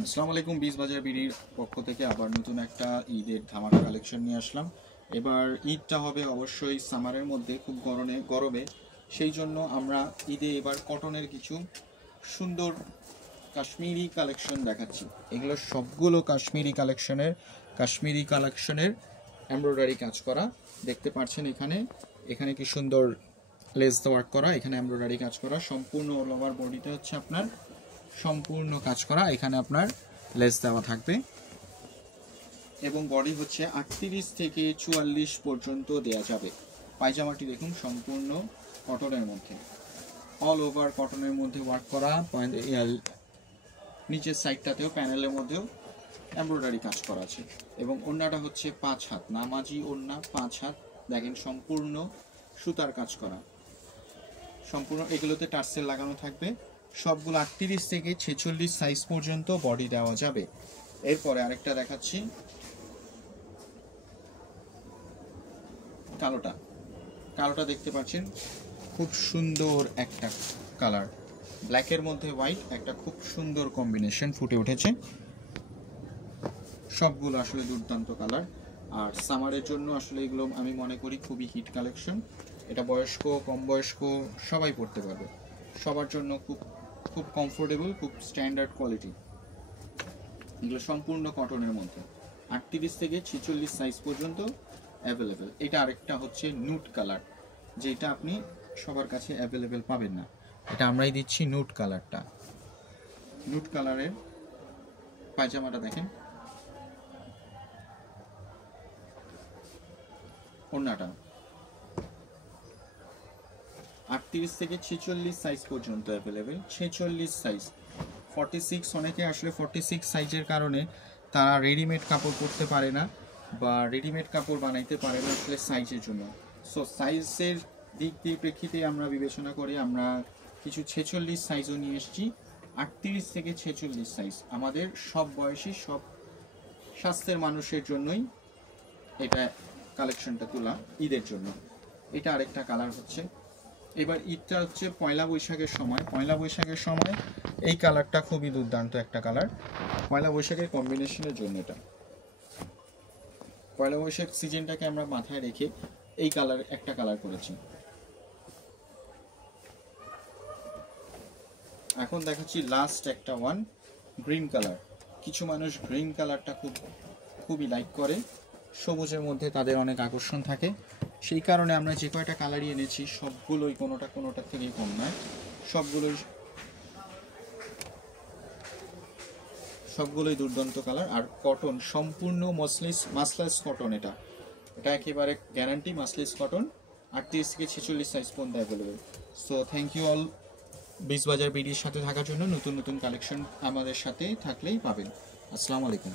আসসালামু আলাইকুম। বিজ বাজার বিডির পক্ষ থেকে আবার নতুন একটা ঈদের ধামাকা কালেকশন নিয়ে আসলাম। এবার ঈদটা হবে অবশ্যই সামারের মধ্যে, খুব গরমে সেই জন্য আমরা ঈদে এবার কটনের কিছু সুন্দর কাশ্মীরি কালেকশন দেখাচ্ছি। এগুলো সবগুলো কাশ্মীরি কালেকশনের এমব্রয়ডারি কাজ করা দেখতে পাচ্ছেন। এখানে এখানে কি সুন্দর লেস ওয়ার্ক করা, এখানে এমব্রয়ডারি কাজ করা, সম্পূর্ণ অল ওভার বডিতে হচ্ছে আপনার সম্পূর্ণ কাজ করা। এখানে আপনার লেস দেওয়া থাকবে এবং বডি হচ্ছে 38 থেকে 44 পর্যন্ত দেয়া যাবে। পায়জামাটি দেখুন সম্পূর্ণ কটনের মধ্যে, অল ওভার কটনের মধ্যে ওয়ার্ক করা। নিচের সাইডটাতেও প্যানেলের মধ্যেও এমব্রয়ডারি কাজ করা আছে এবং ওড়নাটা হচ্ছে 5 হাত, নামাজি ওড়না 5 হাত। দেখেন সম্পূর্ণ সুতার কাজ করা, সম্পূর্ণ এগুলোতে টার্সেল লাগানো থাকবে। সবগুলো 38 থেকে 46 সাইজ পর্যন্ত বডি দেওয়া যাবে। এরপরে আরেকটা দেখাচ্ছি, কালোটা দেখতে পাচ্ছেন, খুব সুন্দর একটা কালার, ব্ল্যাকের মধ্যে হোয়াইট, একটা খুব সুন্দর কম্বিনেশন ফুটে উঠেছে। সবগুলো আসলে দুর্দান্ত কালার, আর সামারের জন্য আসলে এগুলো আমি মনে করি খুবই হিট কালেকশন। এটা বয়স্ক কম বয়স্ক সবাই পড়তে পারবে, সবার জন্য খুব খুব কমফোর্টেবল, খুব স্ট্যান্ডার্ড কোয়ালিটি। এগুলো সম্পূর্ণ কটনের মধ্যে 38 থেকে 46 সাইজ পর্যন্ত অ্যাভেলেবেল। এটা আরেকটা হচ্ছে নুট কালার, যেটা আপনি সবার কাছে অ্যাভেলেবেল পাবেন না, এটা আমরাই দিচ্ছি নুট কালারটা। নুট কালারের পায়জামাটা দেখেন, ওড়নাটা 38 থেকে 46 সাইজ পর্যন্ত অ্যাভেলেবেল। 46 সাইজ, 46 অনেকে আসলে 46 সাইজের কারণে তারা রেডিমেড কাপড় পরতে পারে না বা রেডিমেড কাপড় বানাইতে পারে না আসলে সাইজের জন্য। সো সাইজের দিক দিয়ে প্রেক্ষিতে আমরা বিবেচনা করে আমরা কিছু 46 সাইজও নিয়ে এসেছি। 38 থেকে 46 সাইজ আমাদের সব বয়সী সব স্বাস্থ্যের মানুষের জন্যই এটা কালেকশনটা তোলা ঈদের জন্য। এটা আরেকটা কালার হচ্ছে। এবার ঈদটা হচ্ছে পয়লা বৈশাখের সময়, পয়লা বৈশাখের সময় এই কালারটা খুবই দুর্দান্ত একটা কালার, পয়লা বৈশাখের কম্বিনেশনের জন্য। এটা পয়লা বৈশাখ সিজনটাকে আমরা মাথায় রেখে এই কালার একটা কালার করেছি। এখন দেখাচ্ছি লাস্ট একটা ওয়ান, গ্রিন কালার। কিছু মানুষ গ্রিন কালারটা খুবই লাইক করে, সবুজের মধ্যে তাদের অনেক আকর্ষণ থাকে, সেই কারণে আমরা যে কয়টা কালারই এনেছি সবগুলোই কোনোটার থেকে কম নয়, সবগুলোই দুর্দান্ত কালার। আর কটন সম্পূর্ণ মাসলাস কটন, এটা একেবারে গ্যারান্টি মাসলিস কটন। 38 থেকে 46 সাইজ পর্যন্ত available. So thank you all Biz Bazar বিডির সাথে থাকার জন্য। নতুন নতুন কালেকশন আমাদের সাথে থাকলেই পাবেন। আসসালামু আলাইকুম।